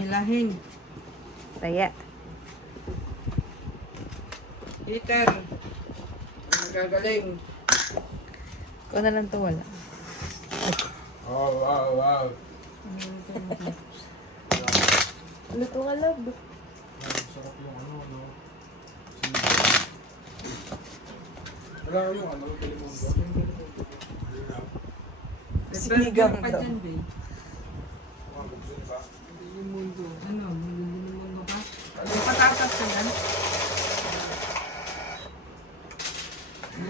Hilahin. Taya. Peter. Magagaling. Ikaw na lang to, wala. Luto ka lang. Sarap yung ano, no? Wala yung ano, Telemundo. Sinigang pa daw. dyan, babe. Hindi yung mundo. Ano? Mundo pa? May patatas ka yan?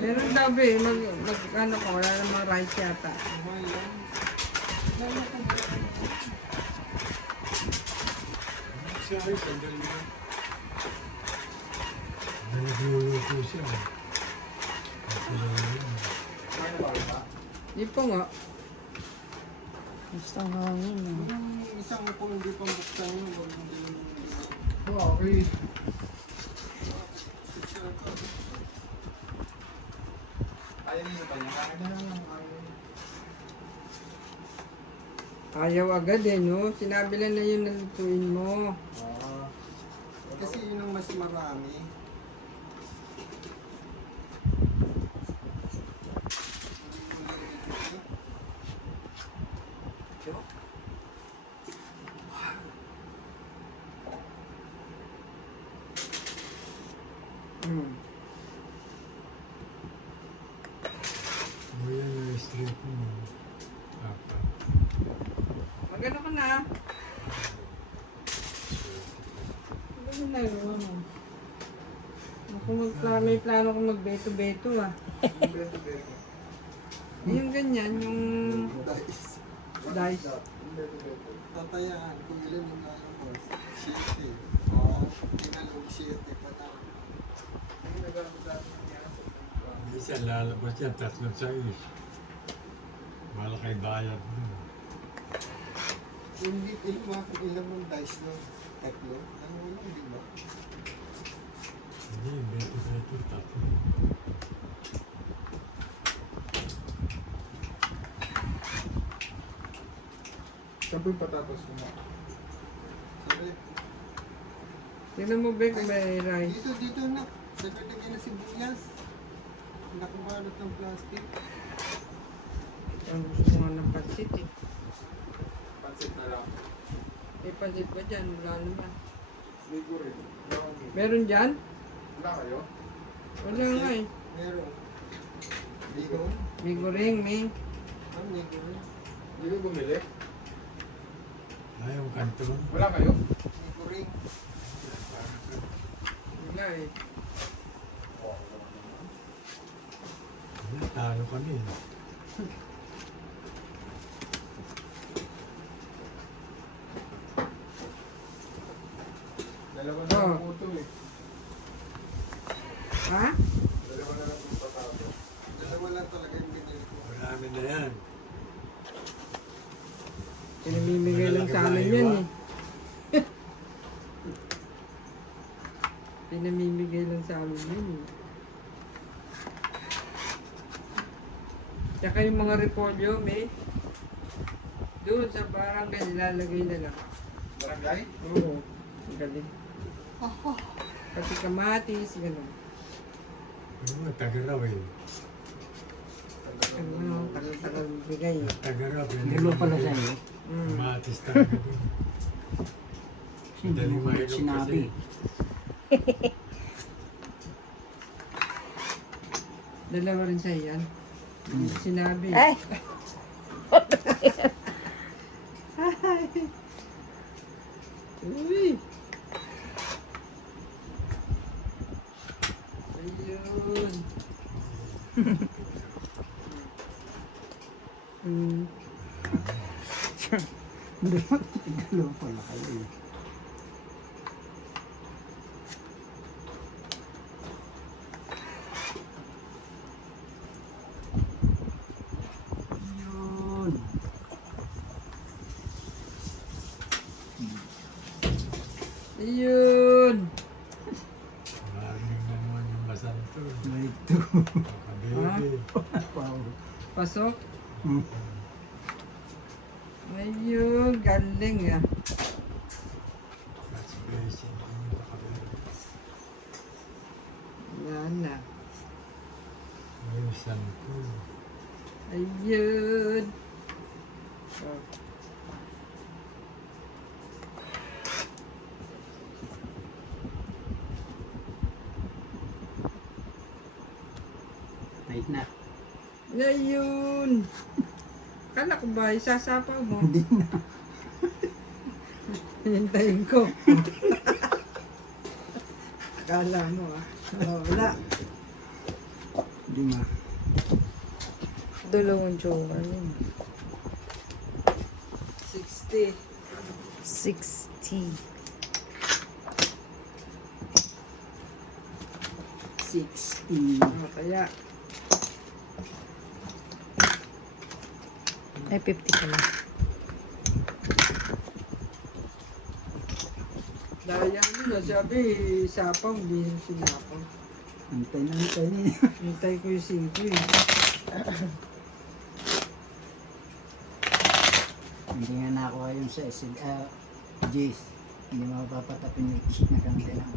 Meron daw, babe. Ano ko, wala namang rice yata. Siya ay sandal niya. Nagluluto siya. Di po nga. Gusto ng hangin. Isang kung hindi pa buksan yun, wag hindi yun. Okay. Ayaw niyo pa niya. Kaya na lang. Ayaw agad eh, no? Sinabi lang na yun nalutuin mo. Kasi yun ang mas marami. Hmm. Yan yung street mo. Apat. Magano ka na? Magano na yun, ano? Ako may plano kong magbeto-beto ah. Yung ganyan, yung dice. Tatayaan kung ilan yung lalabas. 7. Oo. Tinalog 7 pa na. Minsan lalabas yan, 3-6. Malaki bayad mo. Hindi ilan mong dice no? Tatlo? Ano lang, di ba? Hindi, beto-beto, 3. Sabi patatas mo. Sabi, Tignan mo ba kung may rice? dito na. Sabi lagyan na sibuyas. Nakabalot ng plastic. Ang gusto nga ng pansit eh. Pansit na lang. May pansit ba dyan? Wala naman. Ligo rin. Meron dyan? Wala kayo? Wala nga eh. Meron. Ligo? May goreng, may. Ano ligo rin? Ligo bumili? Ayaw kanto. Wala kayo? Ligo rin. Wala eh. Talo kami. Dalawa na lang po ito eh. Ha? Dalawa na lang po patato. Dalawa lang talaga yung binili ko. Marami na yan. Pinamimigay lang sa amin yan eh. Pinamimigay lang sa amin yan eh. Tsaka yung mga repolyo, may. Doon sa barangay, nilalagay na lang. Barangay? Oo. Ang galing. Pati kamatis, gano'n. Yung taga-raw eh. Ano, tagal-tagal bigay. Taga-raw. Gulo pala sa iyo. Matis talaga doon. Hindi mo mahirap sinabi. Dalawa rin sa yan. Sinabi. Ay! Uy! Ayun. Gulo pala kayo eh. Yun. Ayun. Maraming naman yung masanto. Ito. Kabebe. Wow. Pasok. Hmm. Ayun. galing ah. That's basic. Yung nakabili. Yan na. Ayusan ko. Ayun. Oh. Wait na. Ayun. Kala ko ba, isasapaw mo? Hindi na. Hintayin ko. Kala mo ah. Oh, wala. Hindi na. Dalawang jowa yun. 60. 60. 60. Oh, kaya, Ay, 50 pala. dayang nila, sabi, isapaw, hindi yung sinapaw. Antay na antay niya. Hintay ko yung 5 eh. Hindi nga nakuha yung sa Jace. Hindi mapapatapin yung na kante ng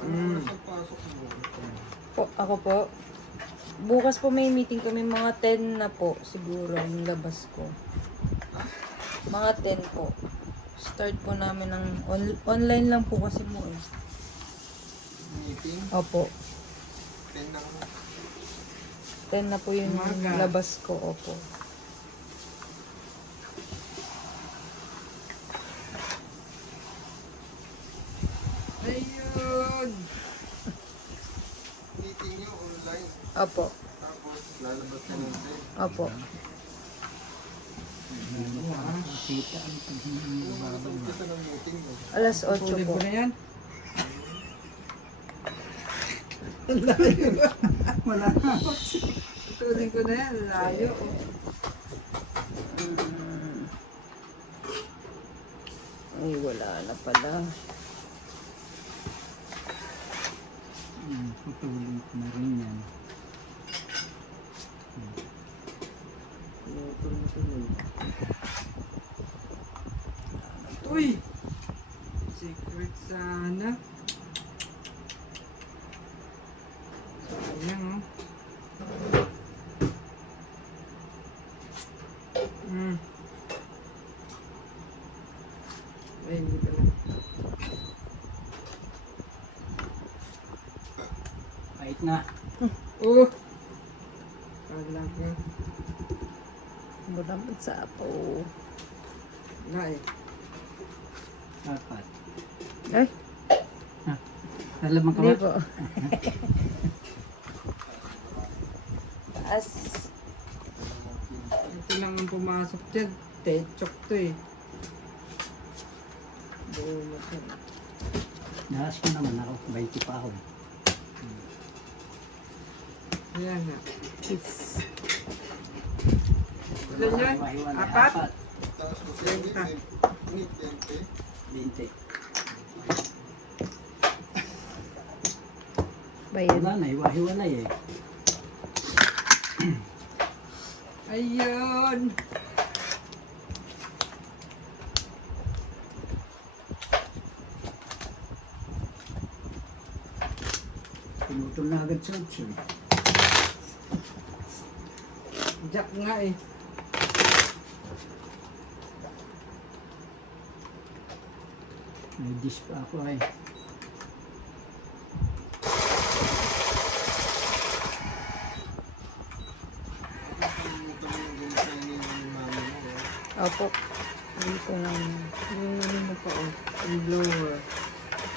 Ano oras ang pasok mo? Po, ako po. Bukas po may meeting kami, mga 10 na po siguro yung labas ko. Mga 10 po. Start po namin ng online lang po kasi mo eh. Meeting? Opo. 10 ng 10 na po yung Umaga. labas ko, opo. Ayun. meeting nyo online. Opo. Tapos lalabas na ng 10. Opo. kita ang Kung ano umpisa ng meeting mo? Alas 8 Tuloy po. ko na yan. Wala na. Tuloy ko na yan. Layo. Oh. Ay, wala na pala. Patuloy ko na rin yan. Uy! Secret sana. Sayang oh. Ay, hindi pala. Wait na. Oh! Kala ko. Buramot sa apo. Wala eh. Apat. Ay, Lalaman ka hindi ba? po. Taas. Ito lang ang pumasok dyan. Techok to eh. Buo mo siya. Nahas mo naman ako. 20 pa ako. Ayan nga. Kiss. Ilan yan? Hiwa-hiwa na. Apat? Tapos kung sa meeting, 20. Bayan. Wala na. Hiwa-hiwalay eh. Ayun! Pinutol na agad sa option. Jack nga eh. May dish pa ako eh. nakalimutan mo yung ginsain niya ng mami mo. Opo. Hindi ko lang. Yung ano mo pa oh. Yung blower.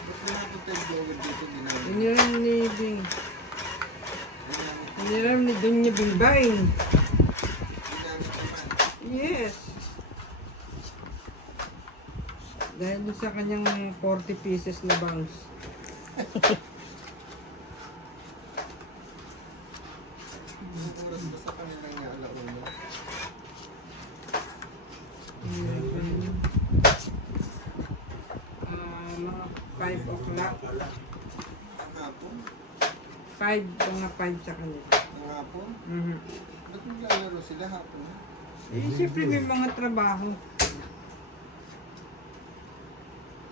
Ba't mo napunta yung blower dito? Ginamit. Iniram ni Bing. Ginamit. Iniram ni Dunya Bingbaing. Ginamit naman. Yes. Dahil doon sa kanyang 40 pieces na bangs. Yung oras ba sa kanila nga alauna? Mga 5 o'clock. Ang hapon? 5, mga 5 sa kanila. Ang hapon? Mhm. Ba't maglalaro sila hapon? Eh, siyempre may mga trabaho.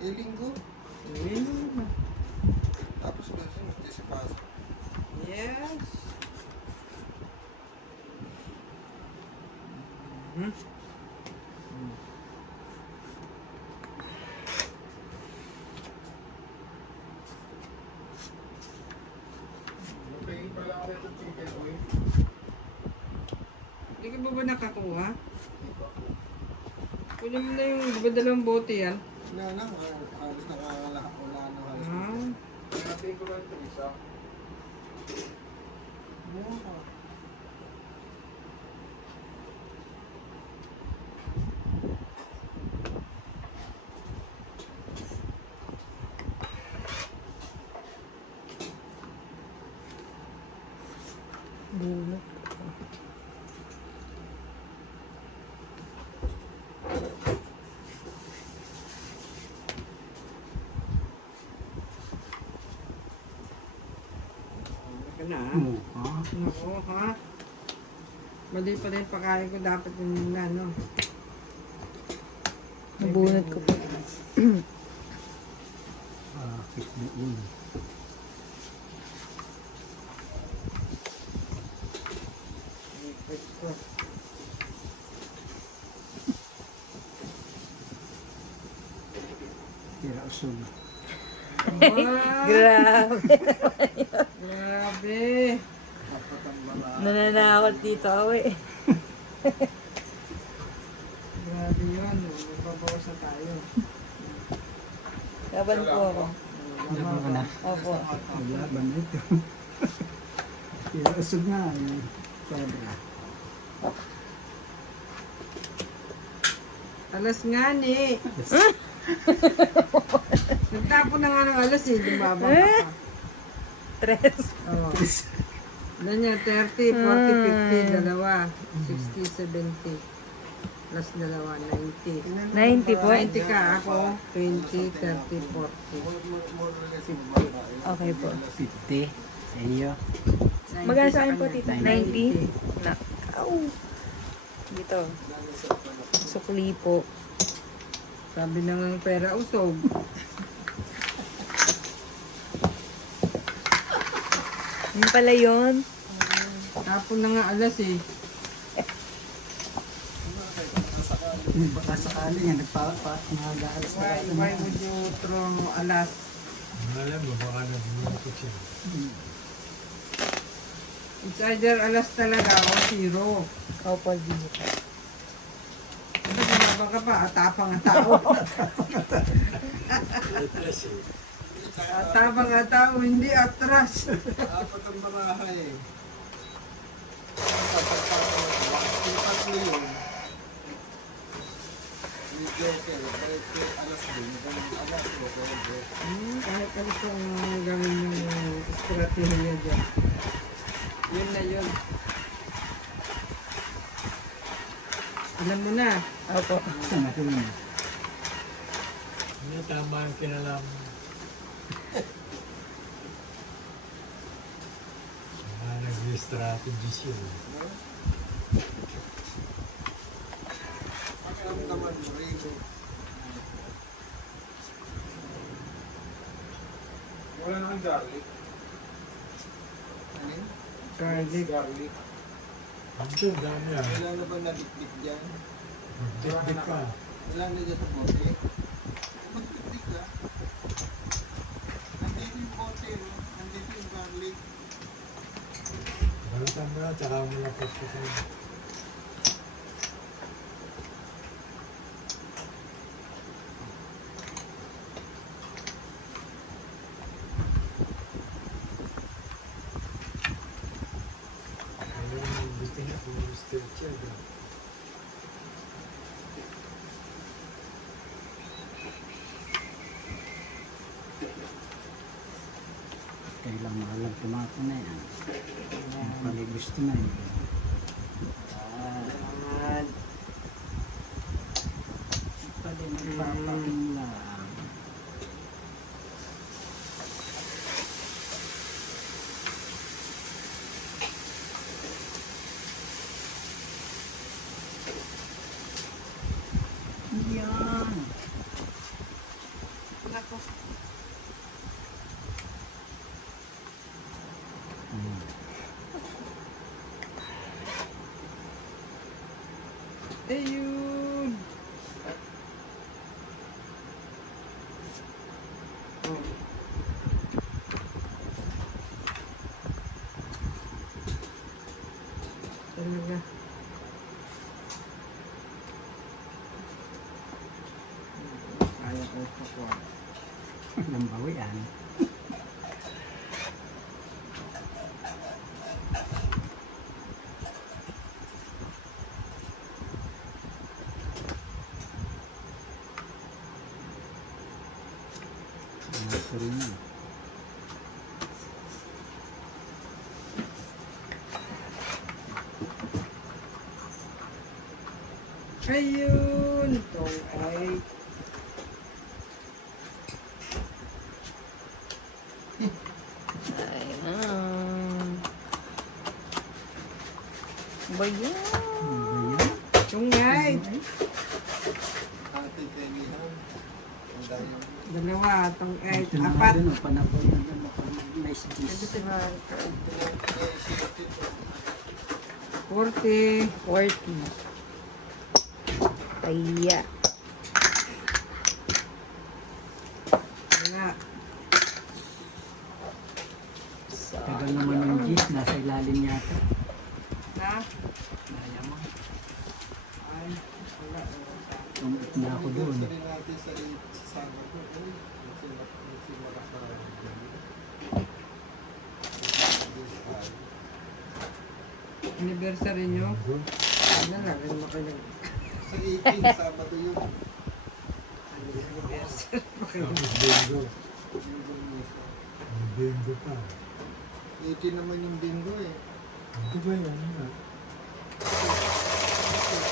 Eh, linggo. Eh, Tapos ba siya magdisipasok? yes. Mhm. Hindi ka ba nakakuha? Kunin mo na yung di ba dalawang bote yan? Wala na, halos nakakalahat. Wala na halos. Ah, Mura. Bunot. ka na. Oo, ha? Oo, ha? Mali pa rin pakain ko dapat yung na, no? Nabunot ko po. Bakit na ulo? Ipit ko. Tira usog. Ah, Grabe. grabe. Dapat ang mga Nananakot dito ako eh. Grabe yun. Magbabawas na tayo. Laban po ako. Laban ka na. Opo. Maglaban na ito. Tira usog na. Sobra. Alas nga ni. Nagtapo na nga ng alas eh. Dumabang ka pa. Tres. Oo. Ganyan, 30, 40, 50, dalawa. 60, 70. Plus dalawa, 90. 90 po. 90 ka, ako 20, 30, 40. more or less mababa. Okay po. 50. Sa iyo. Magkano sa akin po, kanya. tita? 90? Nakaw. Dito. Sukli po. Sabi na nga pera usog. Yun pala yun. Tapon na nga alas eh. Baka sakali nga nagpapaalas na Why would you throw alas? Alam mo, baka nabunod siya. It's either alas talaga o zero. Opo, dito. Ano gumabang ka pa? Atapang ang tao. Atapang ang tao, hindi atras. Apat ang barahay. Tatlo yun. May joker. Kahit alas din. Alas joker. Kahit ano po ang gawin yung estratehiya dyan. Yun na yun. Alam mo na. Opo. Saan ako yun? Ano tama ang kinalaman? Nag-strategies yun. Ang naman mo rin. Wala na kang garlic. Ano yun? Garlic. Garlic. Ang dami ah. Wala na ba nabitbit dyan? Dikdik ka. Wala na dyan sa bote. Magbitbit ka. Nandito yung bote, no? Nandito yung garlic. Balatan mo na, tsaka mo na pagkakas. Ano yung bitin na kung gusto siya. Kaya lang mahalang tumapo na yan. Pali gusto na yun. Pali nagpapaking lang. Yan. Nako. Ayun. Oh. Talaga. Kaya ko ito po. Lambawi yan. Ito rin yan. Ayun. Ito ay Ayan. Ba yan? Ano ba yan? tungay. Ate Tenihan. Ang dahil. Dalawa. Itong ay Ito na nga apat. dun, panapon na dun ako nice cheese. 40. 40. Kaya. Wala. Tagal naman yung cheese, nasa ilalim yata. Na? Kaya mo. Ay. Wala. Tumit na ako doon. Ito rin natin sa Sabado. Uy, nagsimula sa Anniversary nyo? Ano na rin mo kayo. Sa 18, Sabado yun. Tapos bingo. Ang bingo pa. 18 naman yung bingo eh. Ito ba yan?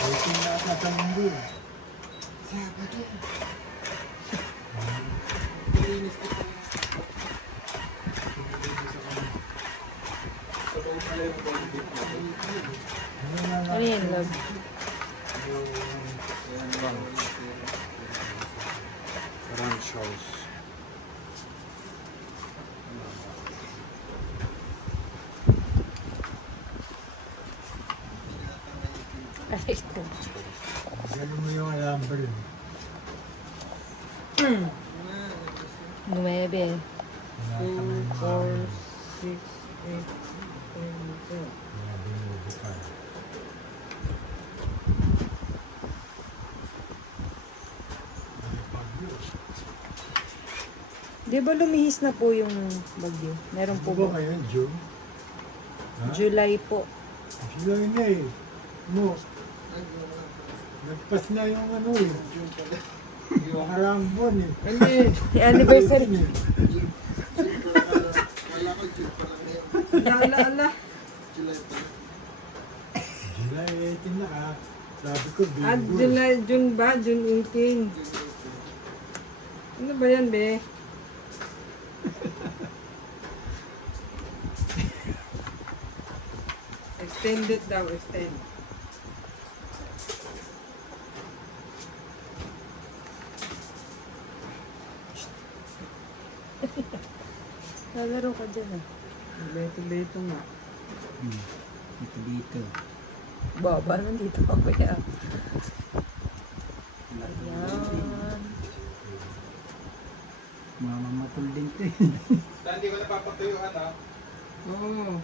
Ito na ata sa mundo. Sabado. Malinis ko pa. Ano yan, love? Ranch house. Ay, ito. Ganun mo yung alambre. 9. 2, 4, 6, 8, 10, 12. Di ba lumihis na po yung bagyo? Meron po Ano ba ba? ngayon, June? Ha? July po. July na eh. Mo, nagpas na yung ano eh. Makarang buwan eh. Hindi. Anniversary. Wala ko, June pa lang ngayon. Ala, ala. July pa lang. July 18 na ah. Sabi ko, bingo. At July, June ba? June 18. June 18. Ano ba yan, be? Extended daw, extend. Lalaro ka dyan ah. Beto-beto nga. Ito dito. Baba, nandito ako kaya. Ayan. Yan. Mamamatol din to eh. Dahil hindi ko napapatuyuan ha. Oo.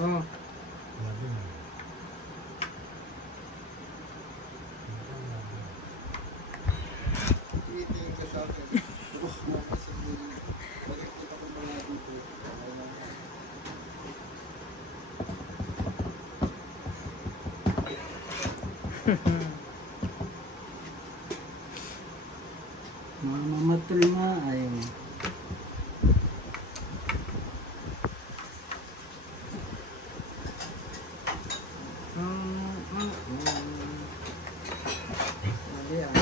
Oh. Sabi na. Tumitingin ka sa akin. Kasi nakikita ko mga dito. Mamamatol nga ay. Ayan.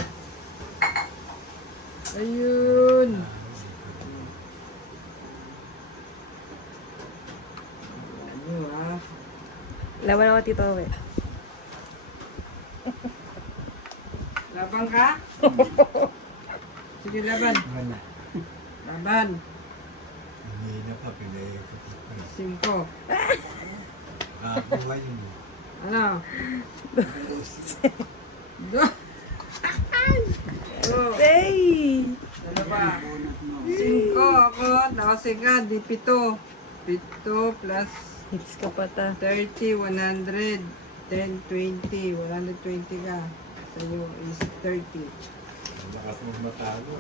Ayun. Ano ah. Laban ako, Tito Owe. Laban ka? Sige, laban. Wala. Laban. Hindi na pa, pinayakot pa. 5. Buhay yun. Ano? Do. Oh, Say! ano ba? Bunot mo. 5 ako. Nakasing ka. Di 7. 7 plus Hits ka pa ta. 30, 100. 10, 20. 120 ka. Sa'yo is 30. Lakas mong matalo.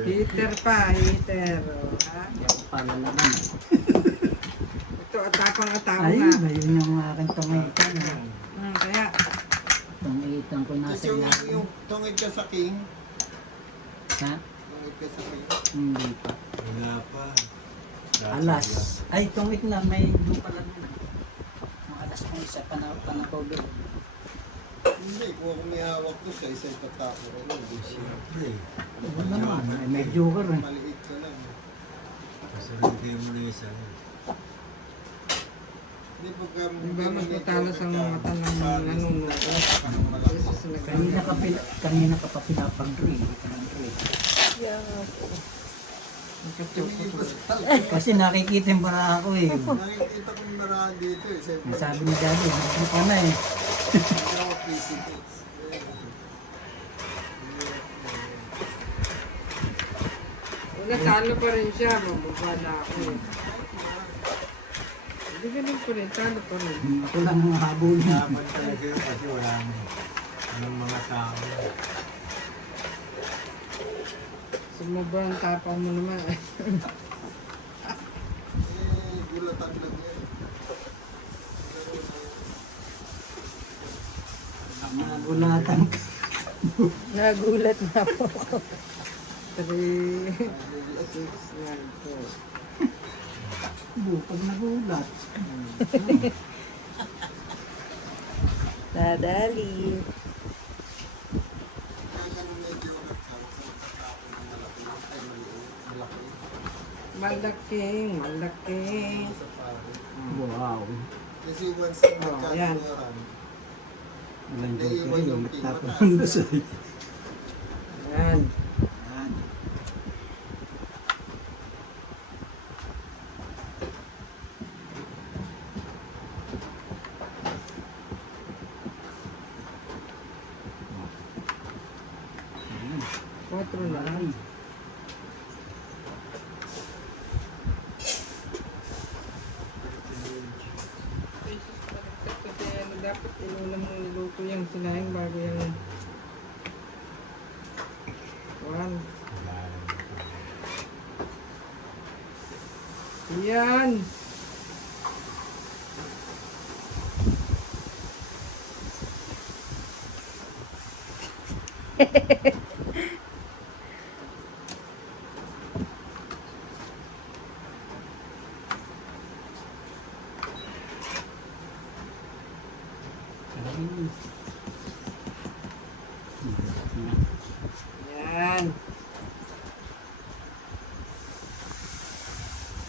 Heater pa. Heater. Oh, ha? Hindi ako palalaban. Ito, atapang-atapo Ay, nga. yun yung aking tungitan. Kaya, Tungitan ko nasa Kasi yung ilalim. tungid ka sa king. Ha? Tungid ka sa king. Hindi pa. Wala pa. Alas. Ay, tungit na. May doon pala na. Mga alas kong isa. Panatolo. Hindi, kung ako may hawak ko sa isa itatapo ko. Hindi siya. Siyempre. Oo naman. May joker eh. Maliit ka lang. Pasalugin mo na isa. Hindi pagka... di ba mas matalas ang mata ng nanonood? Kasi sa Kanina ka pa pinapag-drill. Hindi ka nag-drill. Yeah, po. Tumingin ko sa Kasi nakikita yung para ako eh. Nakikita ko yung maraan dito eh. Siyempre, Ang sabi ni Daddy, hindi ka na eh. hindi ako PCT. Una, talo pa rin siya. Mababa na ako eh. Hindi ganun pa rin. Talo pa rin. Ako lang ang habol niya. Dapat talaga yun kasi wala mo. Anong mga tao. Sobrang tapang mo naman. Gulatan lang yan. Nagulatan ka. Nagulat na po ako. 3, 6, 9, 4. Bukag nagulat. Nadali. Kaya ganun medyo nagtatapon ng malaki. Ay, malaki. Malaking, malaking. Sa pare. Wow. Kasi once Oh, yan. nagkakaroon, Walang naiiwan joker yung eh. king. Tapos Mataas ang na. lusay. Yan. Yan. Yan. 4 na lang. Kasi ano, dapat inulam mo niluto yung sinayang bago yung 1. Yan. Yan.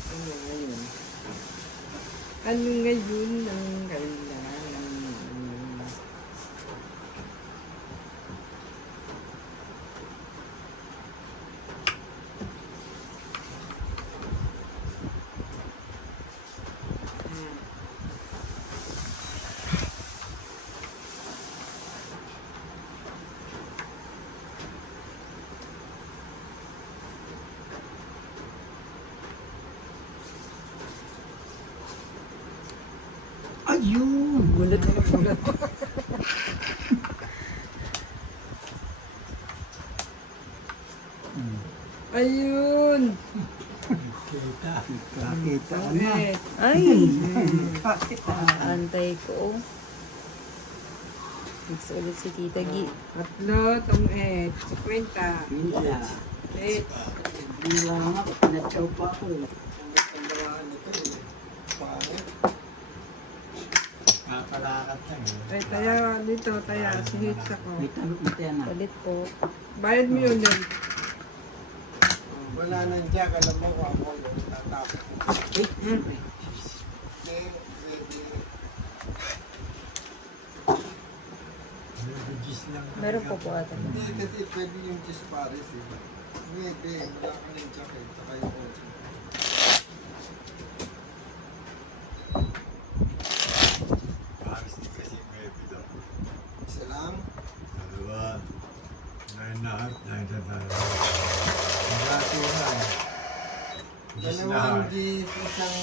Ano ngayon? Ano ngayon ang kailangan mo? Ayun! Gulat na gulat. Ayun! Kita. Kakita ka na. Eh, Ay! Kakita. Antay ko. Hits ulit si Tita Gi. 3, 50. Pinta. 8. Bila nga, pinatsaw pa ako eh. Ang gawaan nito eh. Pangit. Apat nakalakad lang eh. Ay, taya dito, taya. Sinits ako. Dito yan na. Ulit po. Bayad mo yun yun. Wala nang jack, alam mo kung ako yung tatapos. Eh, siyempre. May bugis lang. Meron po po ata. Hindi kasi pwede yung Gis Paris eh. Hindi, wala ka ng jacket, saka yung kotse. Paris din kasi may bidon. Isa lang, Dalawa. 9.5, 9.5. Ang raso na. Bugis dalawang lahat. Gis, isang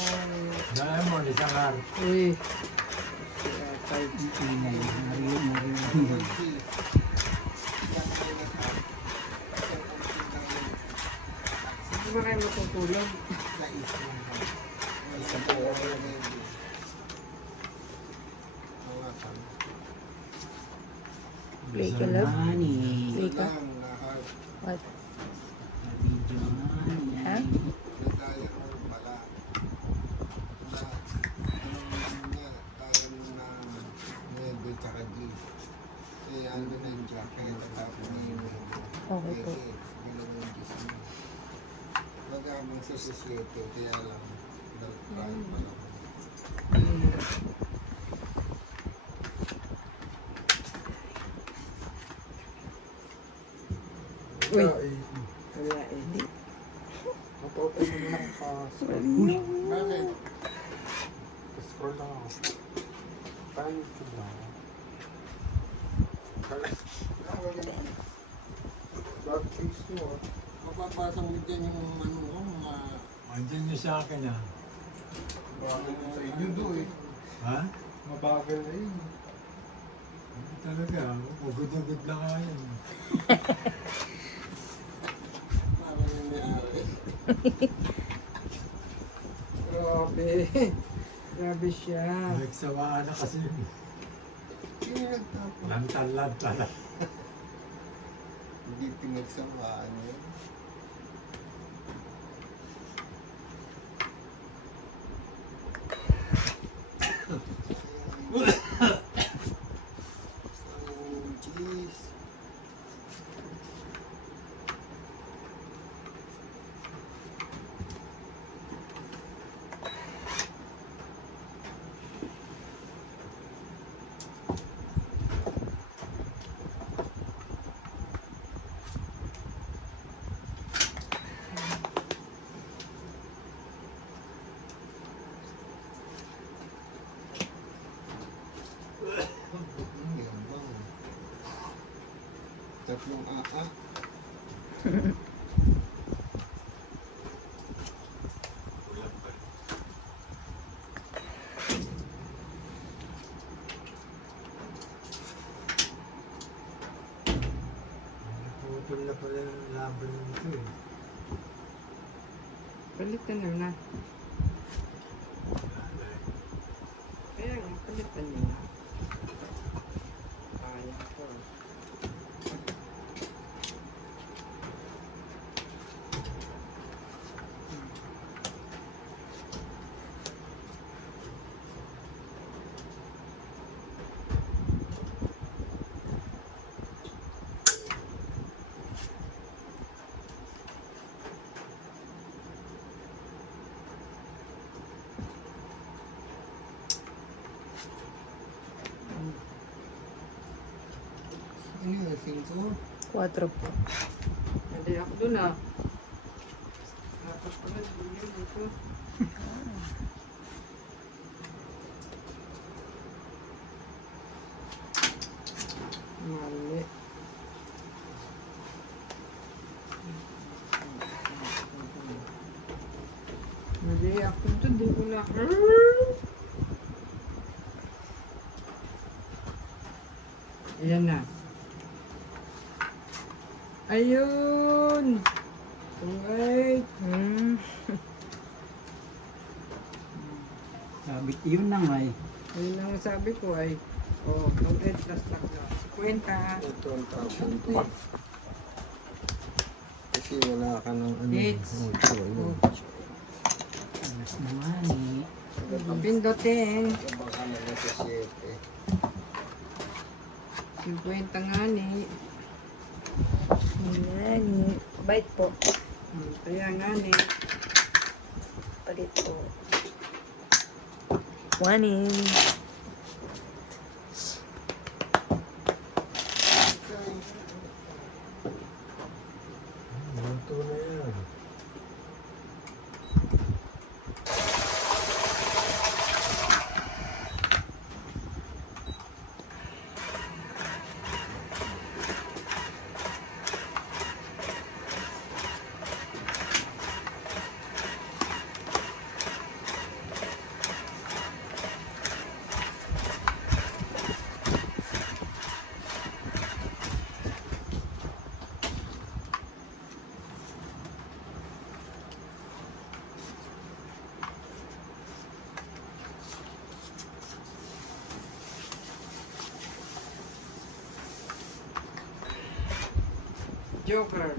Diamond, isang heart. Eh. Ingay. Nariyo. dalawang Gis. Isang pinaka, isang konting Hindi ba kayo matutulog? na isang isang dalawang Gis. Hawakan. Play ka love. Money. Play ka. Lang, lahat. What? Video money. Ha? Nagdaya ko pala. Na, anong niya, tayo na Nuevo tsaka Gis. Eh, ano na yung jacket, tapos na yung Nuevo. Okay po. Dalawang Gis mo. Magamang sa 17, kaya lang, nag-prime pa lang. Uy. Ikaw, eh, Wala eh. Di. Mapapay mo lang pa. Bakit? Scroll lang ako. Paano YouTube lang ako? Back case mo ah. Mapapasa mo dyan yung ano ko, mga Andyan niyo sa akin ah. bago sa inyo do eh. Ha? Mabagal na yun. Hindi talaga. Ugod-ugod lang nga yun. Parang yung may-ari. Grabe. Grabe siya. Nagsawaan na kasi yun. Sino nagtapon? Lantan-lantan na. Hindi pinagsawaan yun. Oh, jeez. Yan bang. Tatlong aa. Naputol na pala ng laban nito eh. Palitan na na. Kaya nga, palitan niyo na. Kaya ko. Ano yun? 5? 4 po. Hindi ako dun ah. Dapat pala, hindi yun dito. Mali. Mali ako dun, di ko na. Ayan na. Ayun! Alright. Sabi, yun lang ay. Ayun ang sabi ko ay, oh, itong 8 plus lock na. 50. Ito ang tapon ko. Kasi wala ka ng ano. Dates. Oh, ito, ayun. Alas na money. Pindutin. Baka na nasa 7. 50 nga ni. Nani. Bait po. Kaya nga ni. Palit po. Morning. Luto na yan. Joker.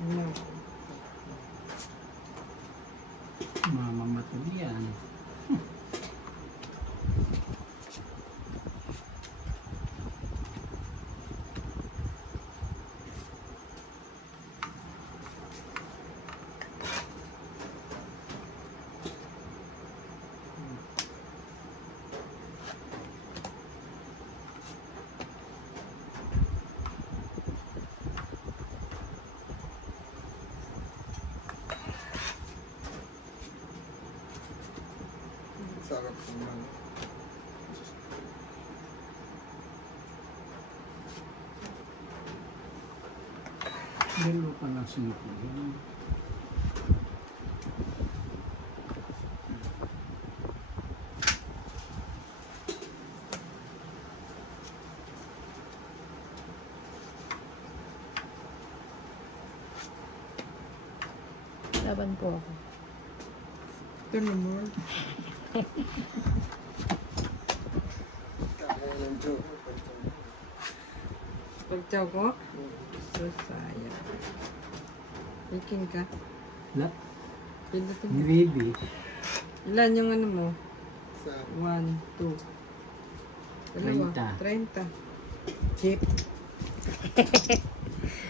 Ano? Mamamatol yan. Sarap naman. Dalo pa ng sinipo yan. Laban po ako. Ito naman. Kaya ng joke. Pagtaw ko? So, sayang. Ikin ka. Lap, Pindutin ni mo. baby. Ilan yung ano mo? Sa 1, 2. Dalawa. 30. Chip.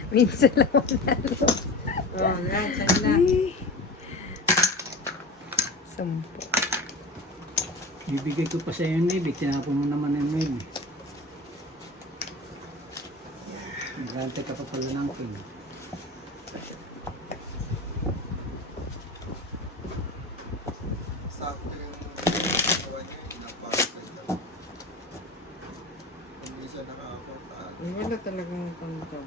Minsan lang manalo. Oh, yan. Sa'yo na. 10. Bibigay ko pa sa iyo, Navy. Tinapon mo naman yung Navy. Nagante ka pa pala ng king. sakto yung gawa niya, napakasal lang. Hindi siya nakakapot. Wala talagang pangkaw.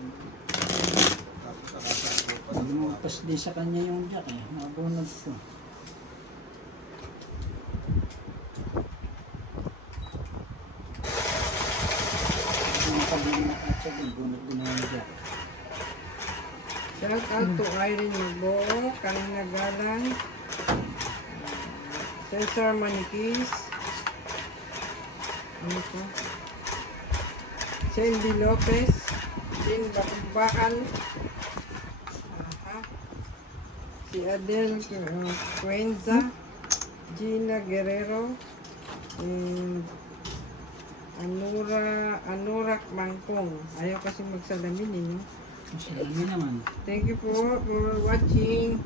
Tapos nakasakot pa ng mga Lumampas din sa kanya yung jack eh. Mabunod ko. Yung nakabili na katsa din, bunod din ang jack. Shout out to Irene Magbuo, Kanina Galang, Cesar Manikis, ano pa? Sandy Lopez, Jean Bakbakan, si Adele Cuenza, Gina Guerrero, and Anurak Mangkong. Ayaw kasi magsalamin eh, no? Salamin naman. Thank you for watching.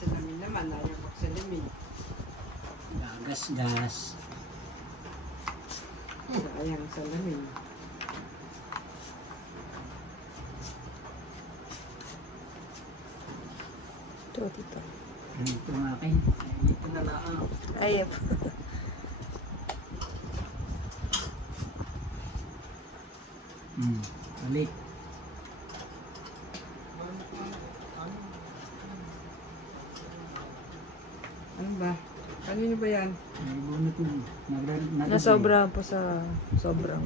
Salamin naman, ayaw magsalamin. Gagas-gas. Sayang salamin. Ito, tito. Ito ang akin. Ay, dito na lang. Ayep. Balik. Ano ba? Kanino ba yan? May bunot na. Nasobra po sa sobrang.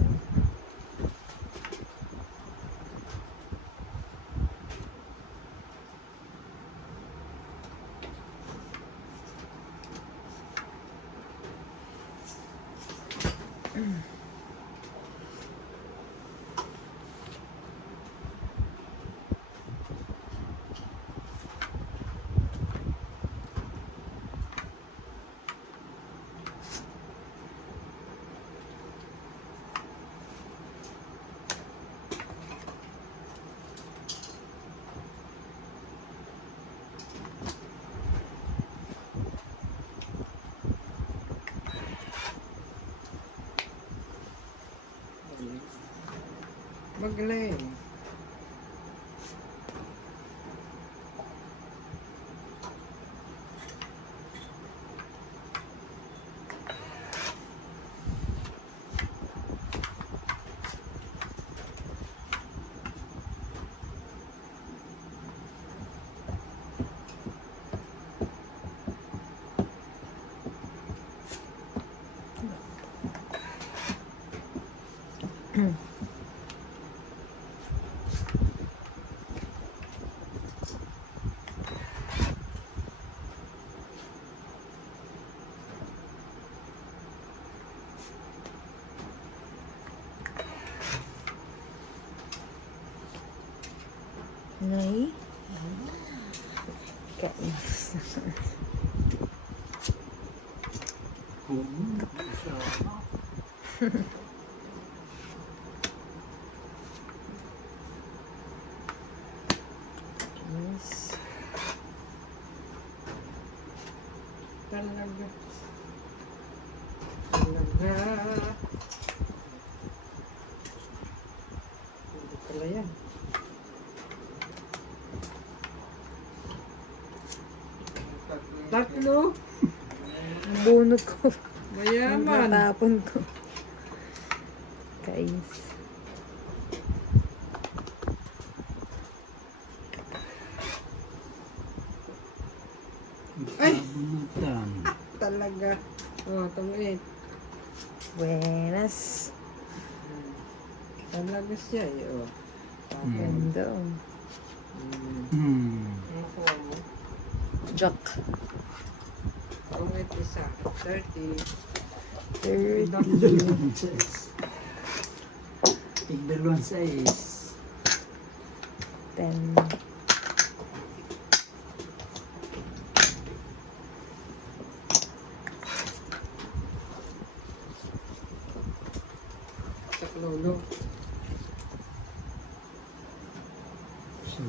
Magaling. Nay. Kais. Yes. Talaga. Talaga. Hindi pala yan. Tatlo. Bunot ko. Mayaman. Natapon ko. Kais. Ay! Bunutan. Talaga. Oh, tumuit. Buenas. Talaga siya eh. Oh. Ganda. Nakuha mo. Jock. Tumuit isa. 30. 30. Tigdalawang size. 10. Sa klolo.